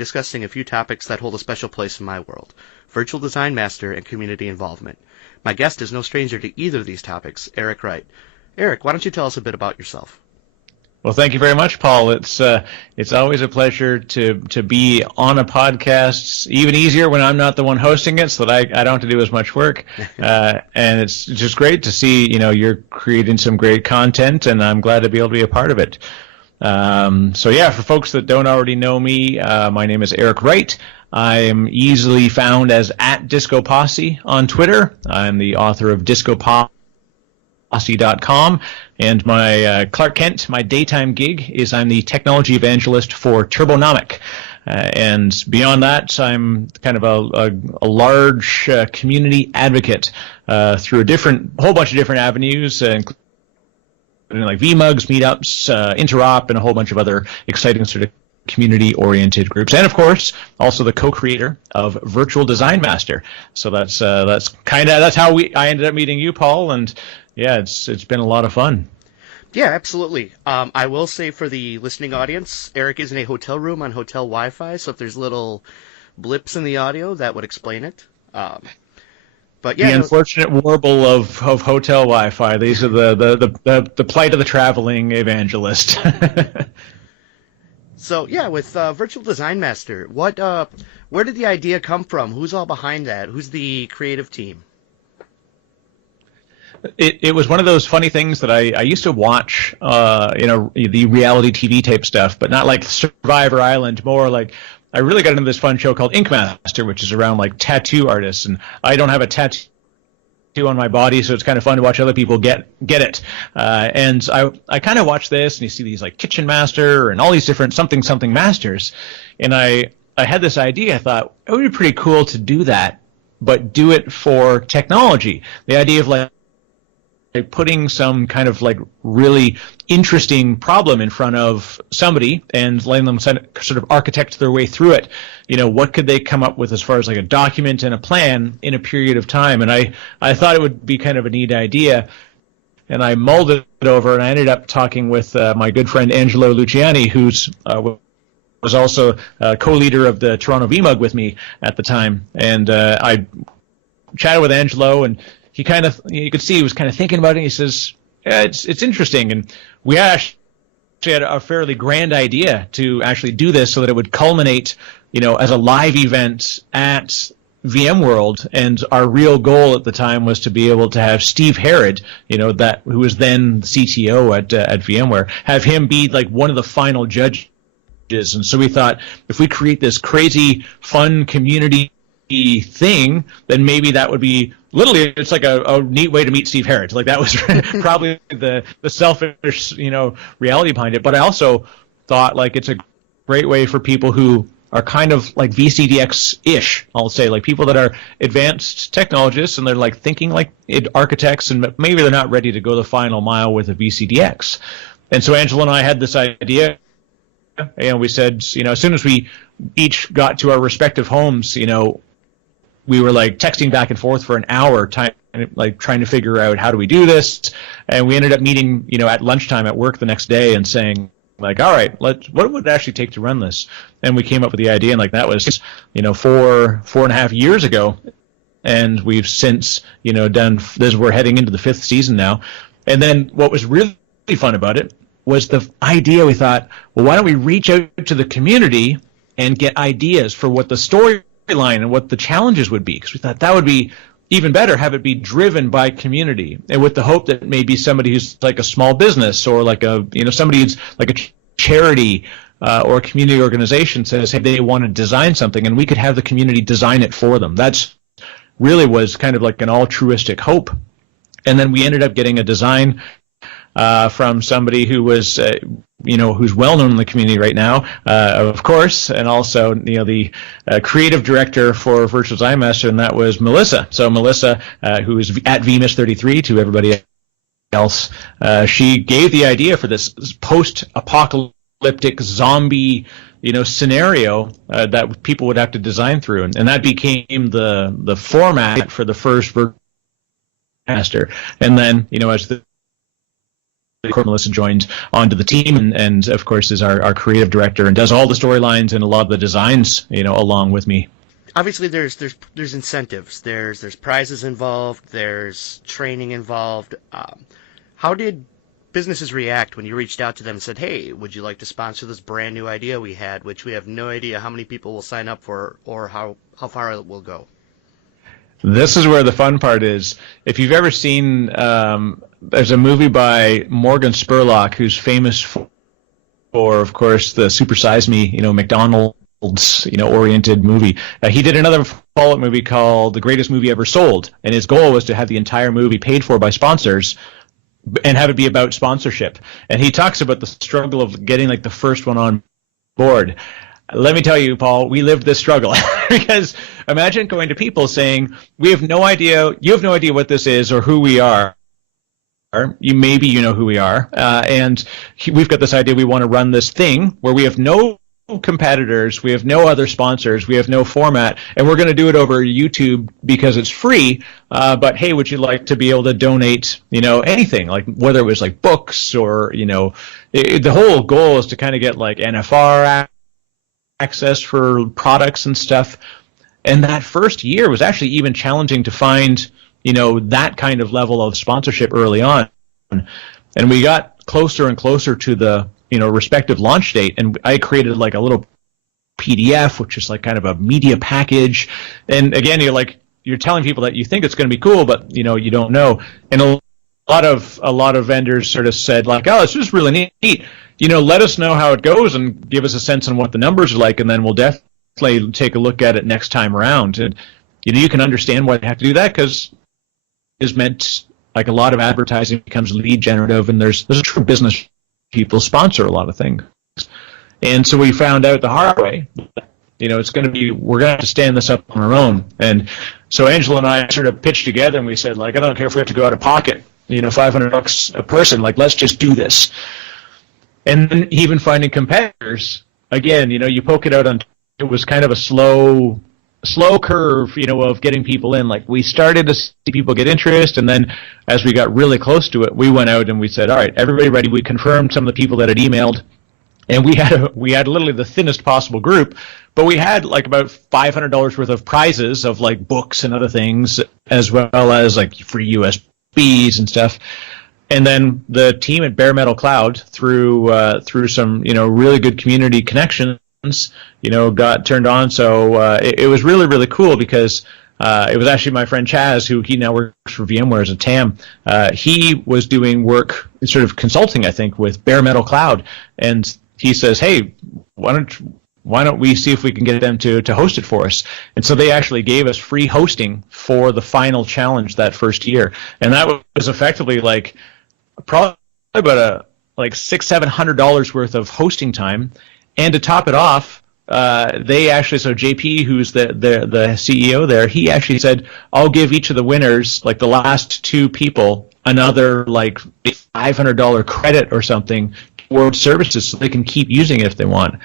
discussing a few topics that hold a special place in my world: Virtual Design Master and community involvement. My guest is no stranger to either of these topics, Eric Wright. Eric, why don't you tell us a bit about yourself? Well, thank you very much, Paul. It's always a pleasure to be on a podcast. Even easier when I'm not the one hosting it, so that I don't have to do as much work. And it's just great to see, you're creating some great content, and I'm glad to be able to be a part of it. For folks that don't already know me, my name is Eric Wright. I am easily found as @DiscoPosse on Twitter. I'm the author of DiscoPosse.com, and my Clark Kent, my daytime gig, is I'm the technology evangelist for Turbonomic. And beyond that, I'm kind of a large community advocate through a whole bunch of different avenues, including like VMUGs, meetups, Interop, and a whole bunch of other exciting sort of community-oriented groups, and of course, also the co-creator of Virtual Design Master. So that's how I ended up meeting you, Paul, and yeah, it's been a lot of fun. Yeah, absolutely. I will say for the listening audience, Eric is in a hotel room on hotel Wi-Fi, so if there's little blips in the audio, that would explain it. But yeah, the unfortunate warble of hotel Wi-Fi. These are the plight of the traveling evangelist. So yeah, with Virtual Design Master, where did the idea come from? Who's all behind that? Who's the creative team? It was one of those funny things that I used to watch, the reality TV type stuff, but not like Survivor Island, more like I really got into this fun show called Ink Master, which is around like tattoo artists, and I don't have a tattoo on my body, so it's kind of fun to watch other people get it. And I kind of watch this, and you see these like Kitchen Master and all these different something masters, and I had this idea. I thought it would be pretty cool to do that, but do it for technology. The idea of like putting some kind of like really interesting problem in front of somebody and letting them sort of architect their way through it. What could they come up with as far as like a document and a plan in a period of time? And I thought it would be kind of a neat idea, and I mulled it over, and I ended up talking with my good friend Angelo Luciani, who's was also co-leader of the Toronto VMUG with me at the time. And I chatted with Angelo, and he kind of, you could see he was kind of thinking about it. And he says, yeah, it's interesting. And we actually had a fairly grand idea to actually do this so that it would culminate, as a live event at VMworld. And our real goal at the time was to be able to have Steve Herod, who was then CTO at VMware, have him be like one of the final judges. And so we thought, if we create this crazy, fun community thing, then maybe that would be literally, it's like a neat way to meet Steve Herod. Like that was probably the selfish, reality behind it. But I also thought like it's a great way for people who are kind of like VCDX-ish, I'll say, like people that are advanced technologists and they're like thinking like architects, and maybe they're not ready to go the final mile with a VCDX. And so Angela and I had this idea, and we said, as soon as we each got to our respective homes, we were like texting back and forth for an hour, trying to figure out how do we do this. And we ended up meeting, at lunchtime at work the next day and saying, like, all right, what would it actually take to run this? And we came up with the idea, and like that was, 4.5 years ago. And we've since, done this. We're heading into the 5th season now. And then what was really fun about it was the idea. We thought, well, why don't we reach out to the community and get ideas for what the storyline and what the challenges would be, because we thought that would be even better, have it be driven by community, and with the hope that maybe somebody who's like a small business or like somebody who's like a charity or a community organization says, hey, they want to design something, and we could have the community design it for them. That's really was kind of like an altruistic hope. And then we ended up getting a design from somebody who was, who's well known in the community right now, of course, and also, the creative director for Virtual Design Master, and that was Melissa. So Melissa, who is at VMIS33 to everybody else, she gave the idea for this post-apocalyptic zombie, scenario that people would have to design through, and that became the format for the first Virtual Master. And then, as the Melissa joined onto the team, and of course is our creative director and does all the storylines and a lot of the designs, along with me. Obviously, there's incentives, there's prizes involved, there's training involved. How did businesses react when you reached out to them and said, "Hey, would you like to sponsor this brand new idea we had, which we have no idea how many people will sign up for or how far it will go"? This is where the fun part is. If you've ever seen, there's a movie by Morgan Spurlock, who's famous for, of course, the Super Size Me, McDonald's, oriented movie. He did another follow-up movie called The Greatest Movie Ever Sold, and his goal was to have the entire movie paid for by sponsors and have it be about sponsorship. And he talks about the struggle of getting like the first one on board. Let me tell you, Paul, we lived this struggle because imagine going to people saying, you have no idea what this is or who we are. Maybe you know who we are. And we've got this idea we want to run this thing where we have no competitors, we have no other sponsors, we have no format, and we're going to do it over YouTube because it's free. But hey, would you like to be able to donate, anything, like whether it was like books or, the whole goal is to kind of get like NFR access for products and stuff. And that first year was actually even challenging to find, that kind of level of sponsorship early on. And we got closer and closer to the, respective launch date. And I created like a little PDF, which is like kind of a media package. And again, you're telling people that you think it's going to be cool, but, you don't know. And a lot of vendors sort of said like, oh, it's just really neat. Let us know how it goes and give us a sense on what the numbers are like, and then we'll definitely take a look at it next time around. And, you can understand why they have to do that because it's meant like a lot of advertising becomes lead generative, and there's a true business people sponsor a lot of things. And so we found out the hard way, we're going to have to stand this up on our own. And so Angela and I sort of pitched together and we said, like, I don't care if we have to go out of pocket, $500 a person, like, let's just do this. And then even finding competitors, again, you poke it out on, it was kind of a slow curve, of getting people in. Like, we started to see people get interest, and then as we got really close to it, we went out and we said, all right, everybody ready? We confirmed some of the people that had emailed, and we had literally the thinnest possible group, but we had like about $500 worth of prizes of like books and other things, as well as like free USBs and stuff. And then the team at Bare Metal Cloud, through some really good community connections, got turned on. So it was really, really cool because it was actually my friend Chaz, who he now works for VMware as a TAM. He was doing work, sort of consulting, I think, with Bare Metal Cloud, and he says, "Hey, why don't we see if we can get them to host it for us?" And so they actually gave us free hosting for the final challenge that first year, and that was effectively like probably about $600-700 worth of hosting time. And to top it off, they actually, so JP, who's the CEO there, he actually said, I'll give each of the winners, like the last two people, another like $500 credit or something towards services so they can keep using it if they want.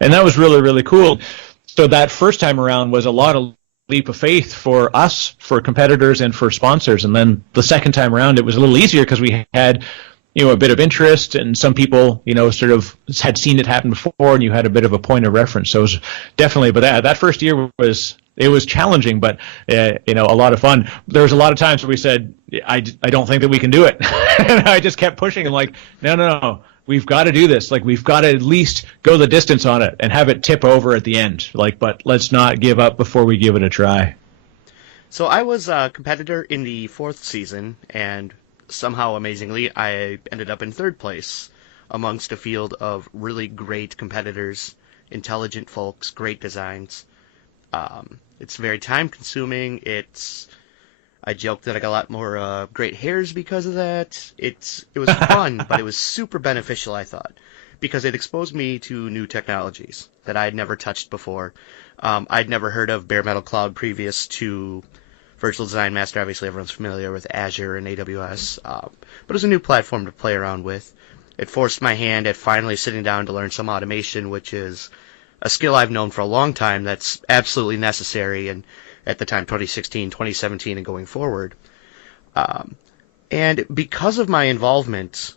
And that was really, really cool. So that first time around was a lot of leap of faith for us, for competitors, and for sponsors. And then the second time around, it was a little easier because we had a bit of interest, and some people, sort of had seen it happen before, and you had a bit of a point of reference. So it was definitely, but that first year was challenging, but a lot of fun. There was a lot of times where we said, I don't think that we can do it. And I just kept pushing and like, no, we've got to do this. Like, we've got to at least go the distance on it and have it tip over at the end. Like, but let's not give up before we give it a try. So I was a competitor in the 4th season, and somehow, amazingly, I ended up in 3rd place amongst a field of really great competitors, intelligent folks, great designs. It's very time-consuming. I joked that I got a lot more great hairs because of that. It was fun, but it was super beneficial, I thought, because it exposed me to new technologies that I had never touched before. I'd never heard of Bare Metal Cloud previous to Virtual Design Master. Obviously, everyone's familiar with Azure and AWS, but it was a new platform to play around with. It forced my hand at finally sitting down to learn some automation, which is a skill I've known for a long time that's absolutely necessary, and at the time, 2016, 2017, and going forward. And because of my involvement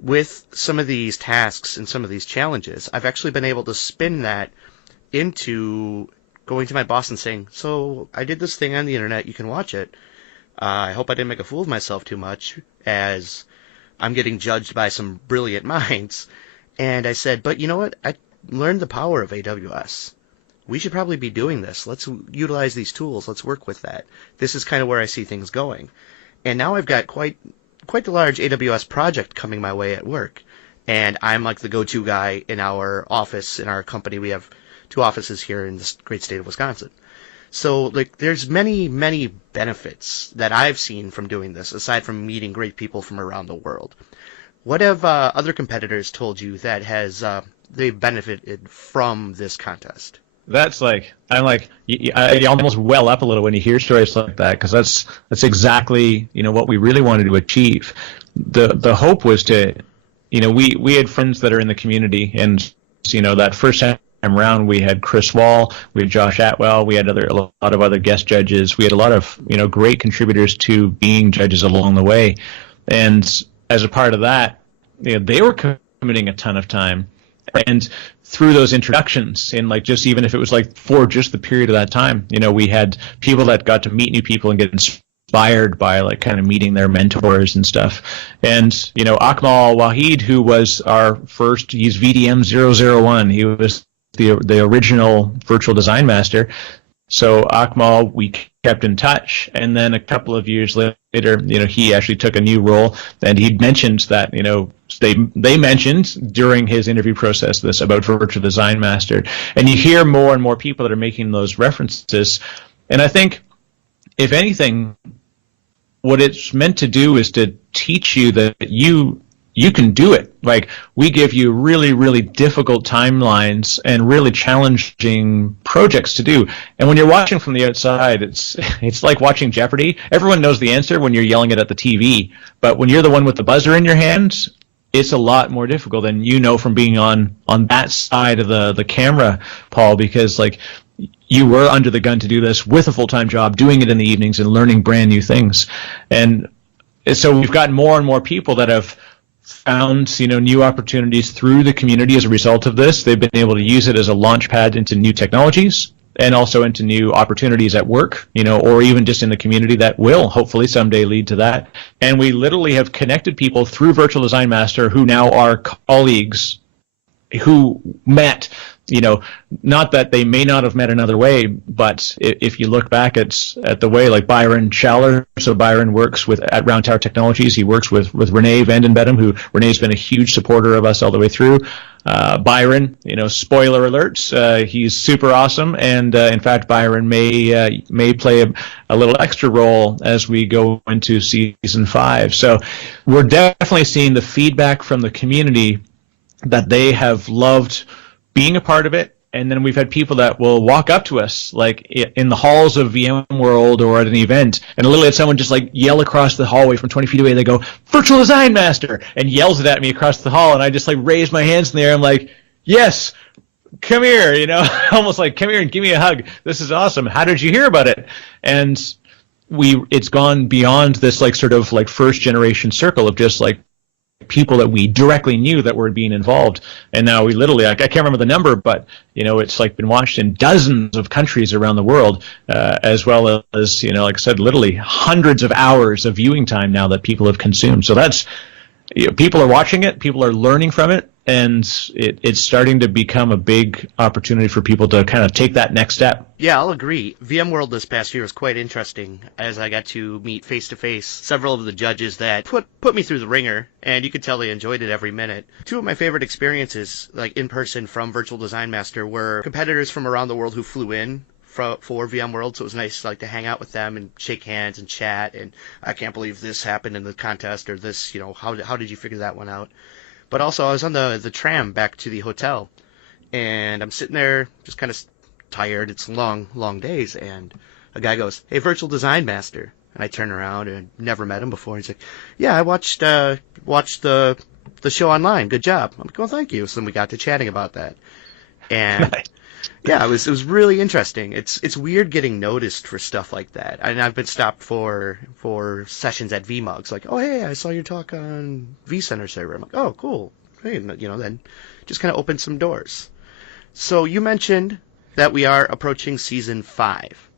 with some of these tasks and some of these challenges, I've actually been able to spin that into going to my boss and saying, so I did this thing on the internet, you can watch it. I hope I didn't make a fool of myself too much, as I'm getting judged by some brilliant minds. And I said, but you know what? I learned the power of AWS. We should probably be doing this. Let's utilize these tools. Let's work with that. This is kind of where I see things going. And now I've got quite the large AWS project coming my way at work. And I'm like the go-to guy in our office, in our company. We have 2 offices here in this great state of Wisconsin. So like there's many, many benefits that I've seen from doing this, aside from meeting great people from around the world. What have other competitors told you that has they've benefited from this contest? That's like, I almost well up a little when you hear stories like that, because that's exactly, what we really wanted to achieve. The hope was to, we had friends that are in the community, and that first time around we had Chris Wall, we had Josh Atwell, we had a lot of other guest judges, we had a lot of great contributors to being judges along the way, and as a part of that, they were committing a ton of time. And through those introductions, and like just even if it was like for just the period of that time, we had people that got to meet new people and get inspired by like kind of meeting their mentors and stuff. And, Akmal Wahid, who was our first, he's VDM 001. He was the original virtual design master. So Akmal, we kept in touch, and then a couple of years later, he actually took a new role, and he'd mentioned that, they mentioned during his interview process this about virtual design master, and you hear more and more people that are making those references, and I think, if anything, what it's meant to do is to teach you that you can do it. Like, we give you really, really difficult timelines and really challenging projects to do. And when you're watching from the outside, it's like watching Jeopardy. Everyone knows the answer when you're yelling it at the TV. But when you're the one with the buzzer in your hand, it's a lot more difficult. And from being on that side of the camera, Paul, because like you were under the gun to do this with a full-time job, doing it in the evenings and learning brand new things. And so we've got more and more people that have found new opportunities through the community as a result of this. They've been able to use it as a launch pad into new technologies and also into new opportunities at work, or even just in the community that will hopefully someday lead to that. And we literally have connected people through Virtual Design Master who now are colleagues who met, not that they may not have met another way, but if you look back at the way, like Byron Schaller, so Byron works at Round Tower Technologies. He works with Renee Vandenbedum, who Renee's been a huge supporter of us all the way through. Byron, spoiler alerts, he's super awesome, and in fact, Byron may play a little extra role as we go into season 5. So we're definitely seeing the feedback from the community that they have loved being a part of it, and then we've had people that will walk up to us, like in the halls of VMworld or at an event, and literally had someone just like yell across the hallway from 20 feet away. They go, "Virtual Design Master," and yells it at me across the hall, and I just like raise my hands in the air. I'm like, "Yes, come here," almost like, "Come here and give me a hug. This is awesome. How did you hear about it?" And it's gone beyond this like sort of like first generation circle of just like people that we directly knew that were being involved, and now we literally, I can't remember the number, but it's like been watched in dozens of countries around the world, as well as like I said, literally hundreds of hours of viewing time now that people have consumed. So that's people are watching it, people are learning from it, and it's starting to become a big opportunity for people to kind of take that next step. Yeah, I'll agree. VMworld this past year was quite interesting, as I got to meet face-to-face several of the judges that put me through the ringer, and you could tell they enjoyed it every minute. 2 of my favorite experiences, like in person from Virtual Design Master, were competitors from around the world who flew in for VMworld, so it was nice like to hang out with them and shake hands and chat, and I can't believe this happened in the contest, or this, how did you figure that one out? But also, I was on the tram back to the hotel, and I'm sitting there just kind of tired. It's long days, and a guy goes, "Hey, Virtual Design Master." And I turn around, and never met him before. He's like, "Yeah, I watched the show online. Good job." I'm like, "Well, thank you." So then we got to chatting about that. And Yeah, it was really interesting. It's weird getting noticed for stuff like that. And I've been stopped for sessions at VMUGs, like, oh hey, I saw your talk on vCenter server. I'm like, oh cool. Hey, then just kind of opened some doors. So you mentioned that we are approaching season 5.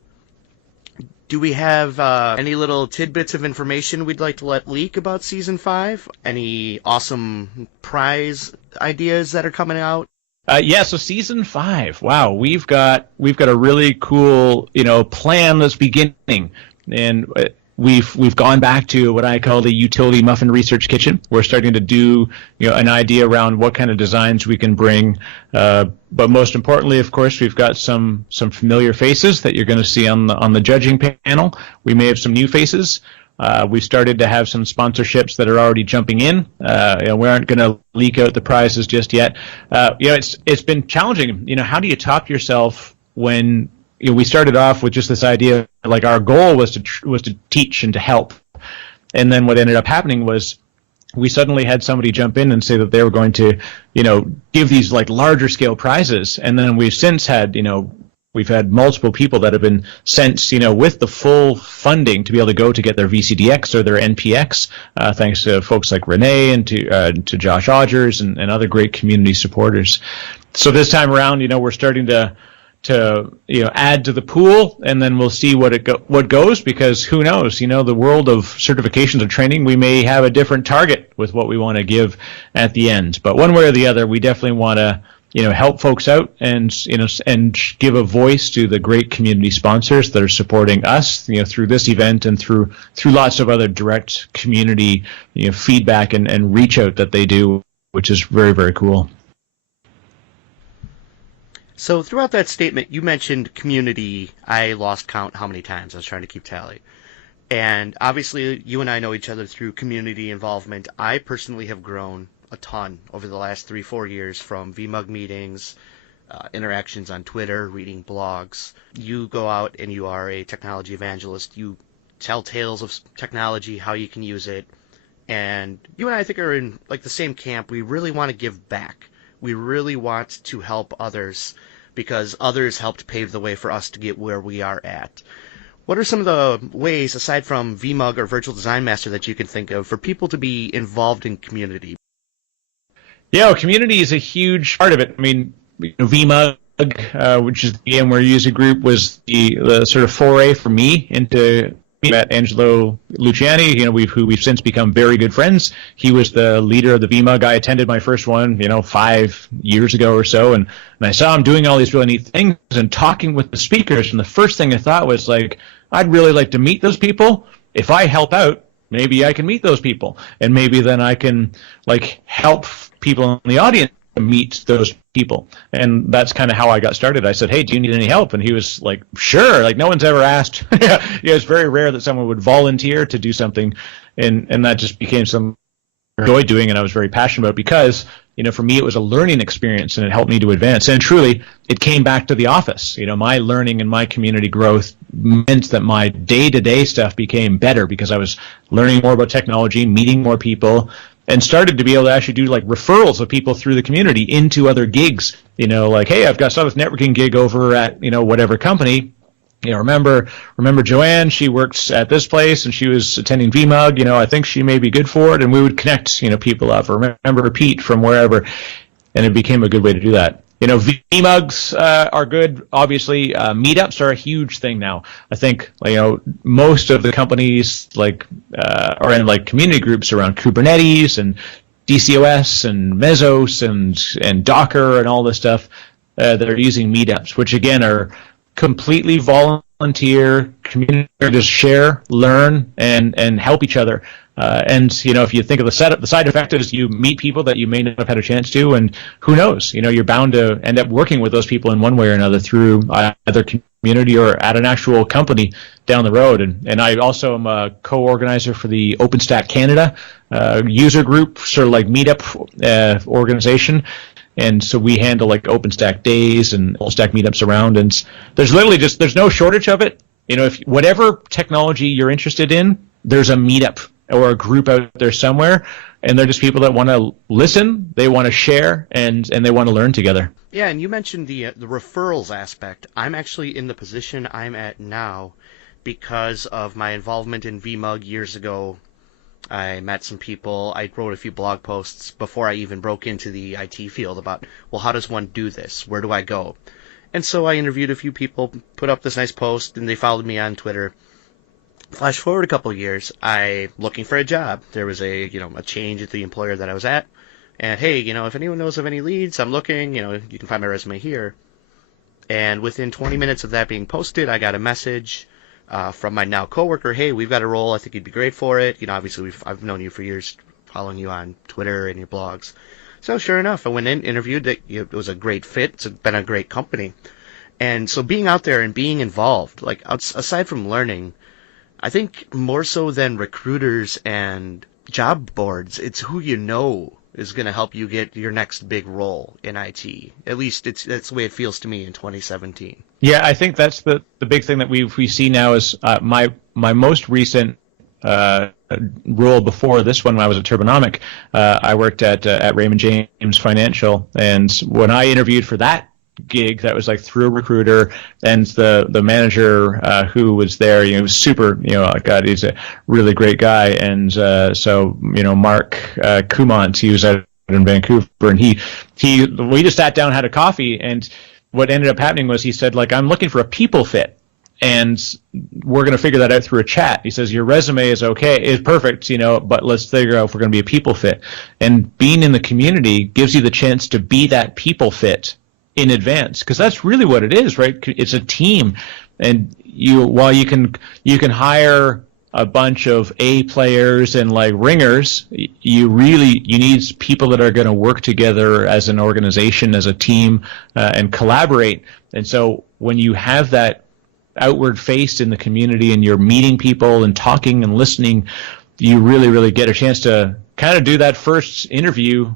Do we have any little tidbits of information we'd like to let leak about season 5? Any awesome prize ideas that are coming out? So season 5. Wow, we've got a really cool, plan that's beginning, and we've gone back to what I call the utility muffin research kitchen. We're starting to do, an idea around what kind of designs we can bring. But most importantly, of course, we've got some familiar faces that you're going to see on the judging panel. We may have some new faces. We've started to have some sponsorships that are already jumping in. We aren't going to leak out the prizes just yet. It's been challenging. How do you top yourself when we started off with just this idea, like our goal was to teach and to help, and then what ended up happening was we suddenly had somebody jump in and say that they were going to, give these like larger scale prizes, and then we've since had, we've had multiple people that have been sent, with the full funding to be able to go to get their VCDX or their NPX, thanks to folks like Renee and to Josh Odgers and other great community supporters. So this time around, we're starting to add to the pool, and then we'll see what goes, because who knows, the world of certifications and training, we may have a different target with what we want to give at the end. But one way or the other, we definitely want to help folks out and give a voice to the great community sponsors that are supporting us, through this event and through lots of other direct community, feedback and reach out that they do, which is very, very cool. So throughout that statement, you mentioned community. I lost count how many times. I was trying to keep tally. And obviously, you and I know each other through community involvement. I personally have grown a ton over the last 3-4 years from VMUG meetings, interactions on Twitter, reading blogs. You go out and you are a technology evangelist. You tell tales of technology, how you can use it. And you and I think are in like the same camp. We really want to give back. We really want to help others because others helped pave the way for us to get where we are at. What are some of the ways, aside from VMUG or Virtual Design Master, that you can think of for people to be involved in community? Yeah, community is a huge part of it. I mean, VMUG, which is the VMware user group, was the sort of foray for me into met Angelo Luciani, who we've since become very good friends. He was the leader of the VMUG. I attended my first one, 5 years ago or so, and I saw him doing all these really neat things and talking with the speakers, and the first thing I thought was, like, I'd really like to meet those people. If I help out, maybe I can meet those people, and maybe then I can, like, help people in the audience meet those people. And that's kind of how I got started. I said, hey, do you need any help? And he was like, sure. Like, no one's ever asked. It's very rare that someone would volunteer to do something, and that just became some enjoy doing, and I was very passionate about it because, for me it was a learning experience, and it helped me to advance. And truly, it came back to the office. My learning and my community growth meant that my day-to-day stuff became better because I was learning more about technology, meeting more people, and started to be able to actually do like referrals of people through the community into other gigs. Like, hey, I've got this networking gig over at whatever company. Remember Joanne? She works at this place, and she was attending VMUG. I think she may be good for it, and we would connect people up. Or remember Pete from wherever, and it became a good way to do that. VMUGs are good. Obviously, meetups are a huge thing now. I think most of the companies are in like community groups around Kubernetes and DCOS and Mesos and Docker and all this stuff that are using meetups, which again are completely volunteer community, just share, learn, and help each other. And if you think of the side effect is you meet people that you may not have had a chance to, and who knows, you're bound to end up working with those people in one way or another through either community or at an actual company down the road. And I also am a co-organizer for the OpenStack Canada user group, sort of like meetup organization. And so we handle like OpenStack days and OpenStack meetups around, and there's no shortage of it. If whatever technology you're interested in, there's a meetup or a group out there somewhere, and they're just people that want to listen, they want to share, and they want to learn together. Yeah, and you mentioned the referrals aspect. I'm actually in the position I'm at now because of my involvement in VMUG years ago. I met some people. I wrote a few blog posts before I even broke into the IT field about, well, how does one do this? Where do I go? And so I interviewed a few people, put up this nice post, and they followed me on Twitter. Flash forward a couple of years, I looking for a job. There was a change at the employer that I was at. And hey, if anyone knows of any leads, I'm looking, you can find my resume here. And within 20 minutes of that being posted, I got a message from my now coworker, hey, we've got a role, I think you'd be great for it. Obviously I've known you for years, following you on Twitter and your blogs. So sure enough, I went in, interviewed, it was a great fit, it's been a great company. And so being out there and being involved, like aside from learning, I think more so than recruiters and job boards, it's who you know is going to help you get your next big role in IT. At least that's the way it feels to me in 2017. Yeah, I think that's the big thing that we see now is my most recent role before this one when I was at Turbonomic. I worked at Raymond James Financial, and when I interviewed for that gig, that was like through a recruiter, and the manager who was there, he was super, God, he's a really great guy, and so Mark Kumont, he was out in Vancouver, and we just sat down, had a coffee, and what ended up happening was he said, like, I'm looking for a people fit, and we're going to figure that out through a chat. He says, your resume is perfect, but let's figure out if we're going to be a people fit. And being in the community gives you the chance to be that people fit in advance, because that's really what it is, right? It's a team, and while you can hire a bunch of A players and like ringers, you need people that are going to work together as an organization, as a team, and collaborate. And so when you have that outward face in the community and you're meeting people and talking and listening, you really, really get a chance to kind of do that first interview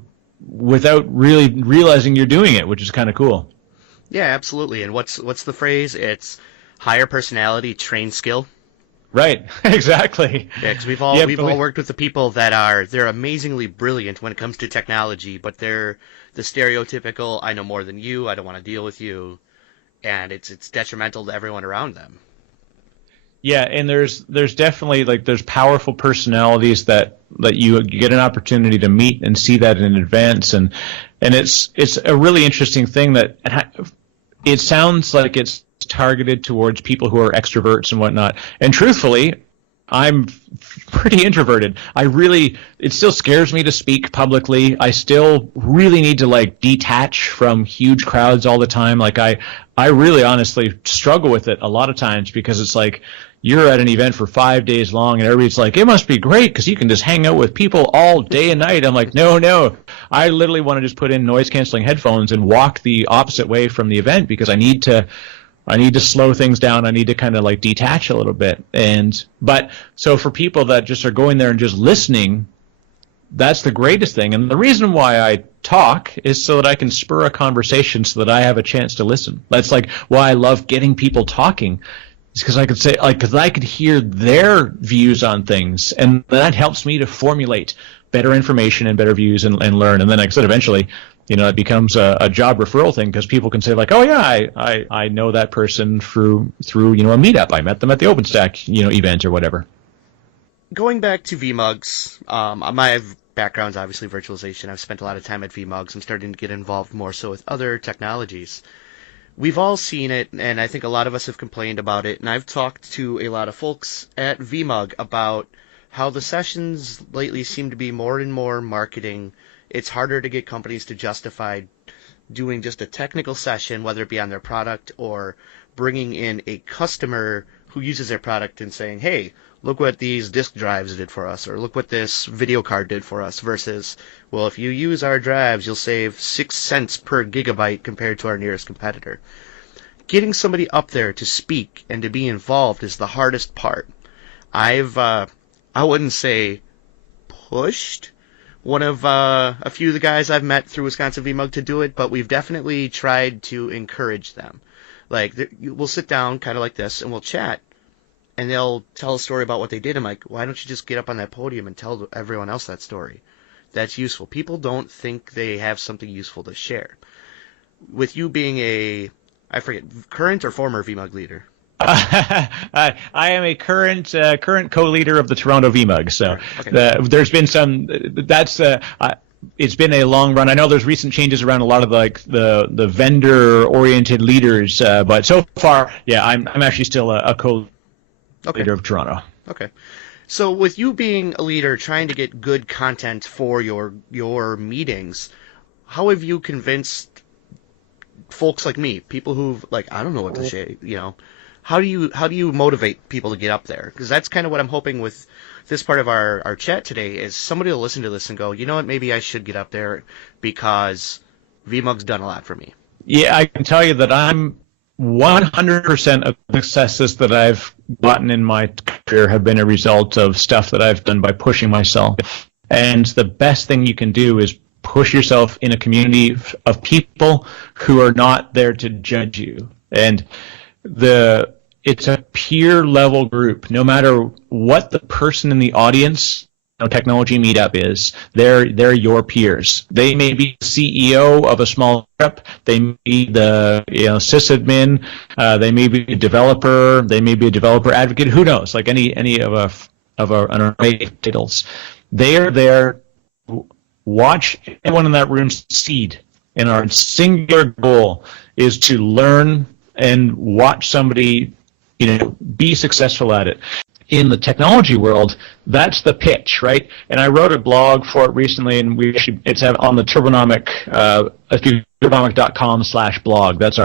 without really realizing you're doing it, which is kind of cool. Yeah, absolutely. And what's the phrase? It's hire personality, train skill. Right, exactly. Yeah, because we've all worked with the people they're amazingly brilliant when it comes to technology, but they're the stereotypical, I know more than you, I don't want to deal with you, and it's detrimental to everyone around them. Yeah, and there's definitely there's powerful personalities that you get an opportunity to meet and see that in advance, and it's a really interesting thing that it sounds like it's targeted towards people who are extroverts and whatnot. And truthfully, I'm pretty introverted. It still scares me to speak publicly. I still really need to detach from huge crowds all the time. I really honestly struggle with it a lot of times, because it's like you're at an event for 5 days long and everybody's like, it must be great because you can just hang out with people all day and night. I'm like, no. I literally want to just put in noise canceling headphones and walk the opposite way from the event, because I need to slow things down. I need to kind of detach a little bit. But so for people that just are going there and just listening, that's the greatest thing. And the reason why I talk is so that I can spur a conversation, so that I have a chance to listen. That's why I love getting people talking. It's because I could say, because I could hear their views on things, and that helps me to formulate better information and better views and learn. And then, like I said, eventually, it becomes a job referral thing, because people can say oh yeah, I know that person through a meetup. I met them at the OpenStack event or whatever. Going back to VMUGs, my background's obviously virtualization. I've spent a lot of time at VMUGs. I'm starting to get involved more so with other technologies. We've all seen it, and I think a lot of us have complained about it, and I've talked to a lot of folks at VMUG about how the sessions lately seem to be more and more marketing. It's harder to get companies to justify doing just a technical session, whether it be on their product or bringing in a customer who uses their product and saying, hey, look what these disk drives did for us, or look what this video card did for us, versus, well, if you use our drives, you'll save 6 cents per gigabyte compared to our nearest competitor. Getting somebody up there to speak and to be involved is the hardest part. I wouldn't say pushed one of a few of the guys I've met through Wisconsin VMUG to do it, but we've definitely tried to encourage them. We'll sit down kind of like this, and we'll chat, and they'll tell a story about what they did. I'm like, why don't you just get up on that podium and tell everyone else that story? that's useful. People don't think they have something useful to share. With you being I forget, current or former VMUG leader? I am a current co-leader of the Toronto VMUG. So okay. There's been some. It's been a long run. I know there's recent changes around a lot of the vendor-oriented leaders, but so far, yeah, I'm actually still a co-leader of Toronto. Okay. So with you being a leader, trying to get good content for your meetings, how have you convinced folks like me, people who've I don't know what to say, how do you motivate people to get up there? Because that's kind of what I'm hoping with this part of our chat today is somebody will listen to this and go, you know what, maybe I should get up there because VMUG's done a lot for me. Yeah, I can tell you that I'm 100% of the successes that I've gotten in my career have been a result of stuff that I've done by pushing myself. And the best thing you can do is push yourself in a community of people who are not there to judge you. And it's a peer level group. No matter what the person in the audience technology meetup is, they're your peers. They may be the CEO of a small startup, they may be the sysadmin, they may be a developer, they may be a developer advocate. Who knows? Like any of an array of titles, they are there. Watch everyone in that room succeed, and our singular goal is to learn and watch somebody be successful at it. In the technology world, that's the pitch, right? And I wrote a blog for it recently, and it's on the Turbonomic, turbonomic.com/blog. That's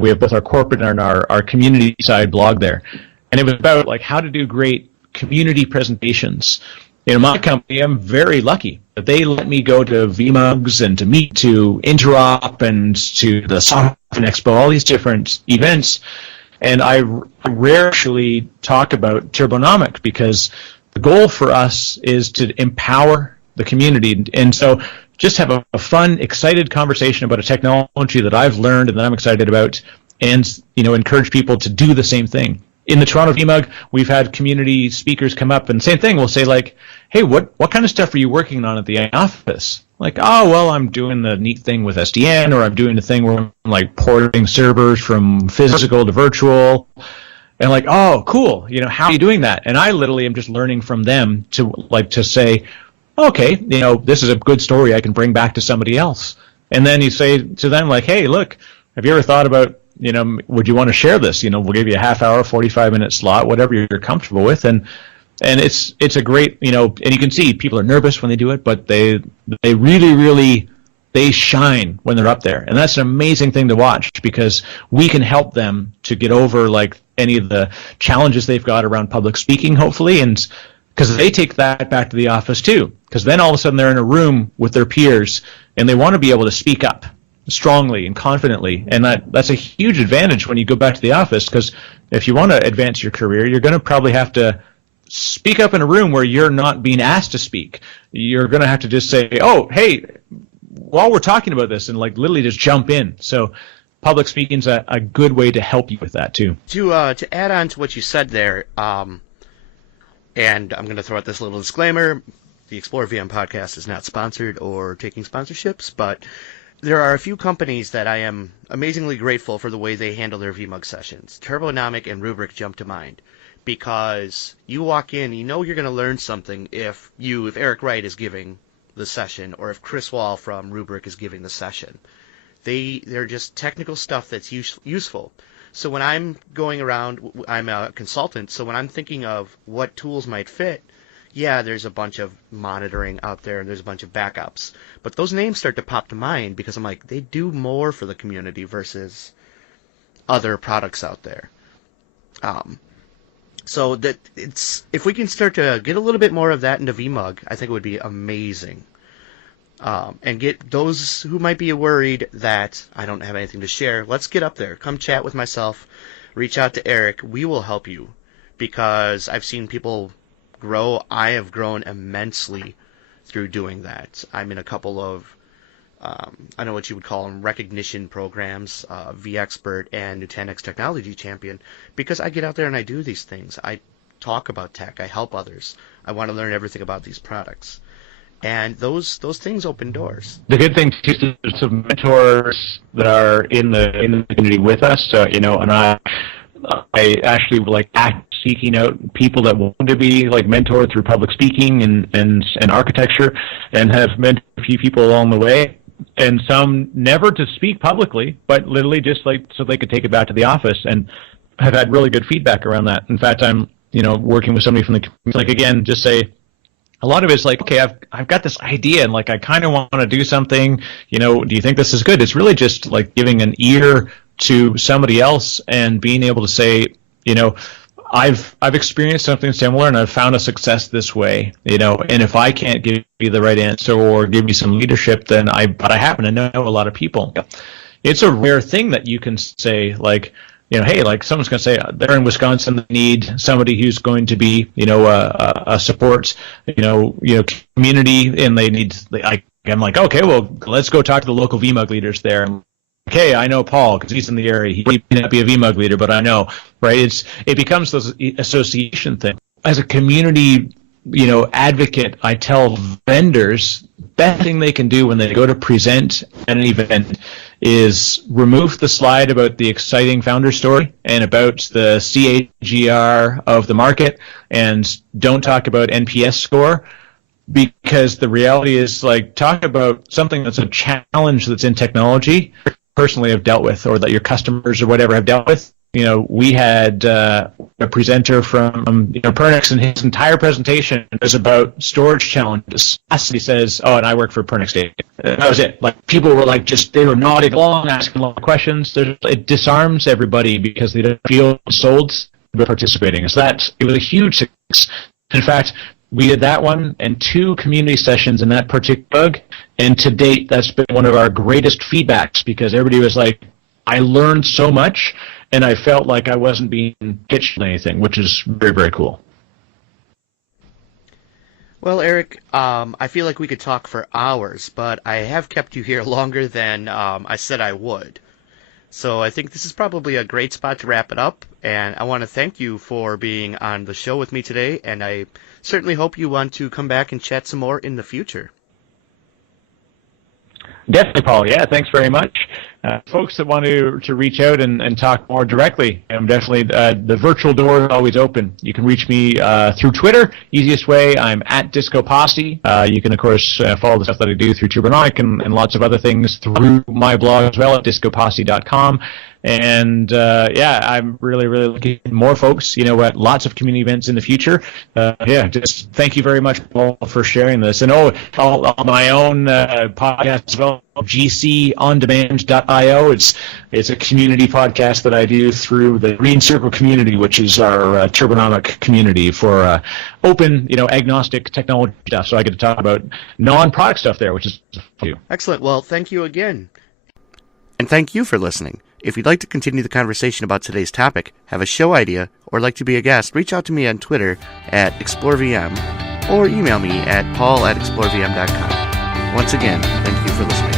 we have both our corporate and our community side blog there. And it was about how to do great community presentations. In my company, I'm very lucky that they let me go to VMUGs and to meet, to Interop and to the Software Expo, all these different events. And I rarely talk about Turbonomic because the goal for us is to empower the community. And so just have a fun, excited conversation about a technology that I've learned and that I'm excited about, and encourage people to do the same thing. In the Toronto VMUG, we've had community speakers come up and same thing. We'll say hey, what kind of stuff are you working on at the office? Oh, well, I'm doing the neat thing with SDN, or I'm doing the thing where I'm porting servers from physical to virtual. And oh, cool. How are you doing that? And I literally am just learning from them to say, okay, this is a good story I can bring back to somebody else. And then you say to them hey, look, have you ever thought about, would you want to share this? We'll give you a half hour, 45-minute slot, whatever you're comfortable with. And it's a great, and you can see people are nervous when they do it, but they really, really, they shine when they're up there. And that's an amazing thing to watch because we can help them to get over any of the challenges they've got around public speaking, hopefully, and because they take that back to the office too, because then all of a sudden they're in a room with their peers and they want to be able to speak up strongly and confidently, and that's a huge advantage when you go back to the office, because if you want to advance your career, you're going to probably have to speak up in a room where you're not being asked to speak. You're going to have to just say, oh, hey, while we're talking about this, and literally just jump in. So public speaking's a good way to help you with that too. To add on to what you said there, and I'm going to throw out this little disclaimer, the ExploreVM podcast is not sponsored or taking sponsorships, but there are a few companies that I am amazingly grateful for the way they handle their VMUG sessions. Turbonomic and Rubrik jump to mind because you walk in, you're going to learn something if Eric Wright is giving the session or if Chris Wall from Rubrik is giving the session. They're just technical stuff that's useful. So when I'm going around, I'm a consultant, so when I'm thinking of what tools might fit, yeah, there's a bunch of monitoring out there and there's a bunch of backups. But those names start to pop to mind because I'm they do more for the community versus other products out there. So that if we can start to get a little bit more of that into VMUG, I think it would be amazing. And get those who might be worried that I don't have anything to share, let's get up there. Come chat with myself. Reach out to Eric. We will help you because I've seen people grow. I have grown immensely through doing that. I'm in a couple of, I know what you would call them, recognition programs, vExpert and Nutanix Technology Champion, because I get out there and I do these things. I talk about tech. I help others. I want to learn everything about these products. And those things open doors. The good thing too is there's some mentors that are in the community with us. So, and I actually seeking out people that want to be mentored through public speaking and architecture, and have mentored a few people along the way. And some never to speak publicly, but literally just so they could take it back to the office, and have had really good feedback around that. In fact, I'm working with somebody from the community, again, just say, a lot of it's okay, I've got this idea, and I kind of want to do something. Do you think this is good? It's really just giving an ear to somebody else and being able to say, I've experienced something similar, and I've found a success this way. And if I can't give you the right answer or give you some leadership, then I happen to know a lot of people. It's a rare thing that you can say hey, someone's going to say they're in Wisconsin, they need somebody who's going to be, a support, community, and they need. I'm okay, well, let's go talk to the local VMUG leaders there. Okay, I know Paul because he's in the area. He may not be a VMUG leader, but I know, right? It becomes this association thing. As a community, advocate, I tell vendors, best thing they can do when they go to present at an event is remove the slide about the exciting founder story and about the CAGR of the market, and don't talk about NPS score, because the reality is talk about something that's a challenge that's in technology personally have dealt with, or that your customers or whatever have dealt with. We had a presenter from Pernix, and his entire presentation was about storage challenges. He says, "Oh, and I work for Pernix Data." That was it. People were they were nodding along, asking a lot of questions. It disarms everybody because they don't feel sold by participating. So it was a huge success. In fact, we did that one and 2 community sessions in that particular bug, and to date, that's been one of our greatest feedbacks, because everybody was I learned so much, and I felt like I wasn't being pitched anything, which is very, very cool. Well, Eric, I feel like we could talk for hours, but I have kept you here longer than I said I would. So I think this is probably a great spot to wrap it up, and I want to thank you for being on the show with me today, and I certainly hope you want to come back and chat some more in the future. Definitely, Paul. Yeah, thanks very much. Folks that want to reach out and talk more directly, I'm definitely, the virtual door is always open. You can reach me through Twitter. Easiest way, I'm at Disco Posse. You can, of course, follow the stuff that I do through Turbonomic and lots of other things through my blog as well at discoposse.com. And I'm really, really looking at more folks, at lots of community events in the future. Just thank you very much, Paul, for sharing this. And on my own podcast as well, gcondemand.io. It's a community podcast that I do through the Green Circle community, which is our Turbonomic community for open, agnostic technology stuff. So I get to talk about non-product stuff there, which is fun. Excellent. Well, thank you again. And thank you for listening. If you'd like to continue the conversation about today's topic, have a show idea, or like to be a guest, reach out to me on Twitter at ExploreVM, or email me at paul@explorevm.com. Once again, thank you for listening.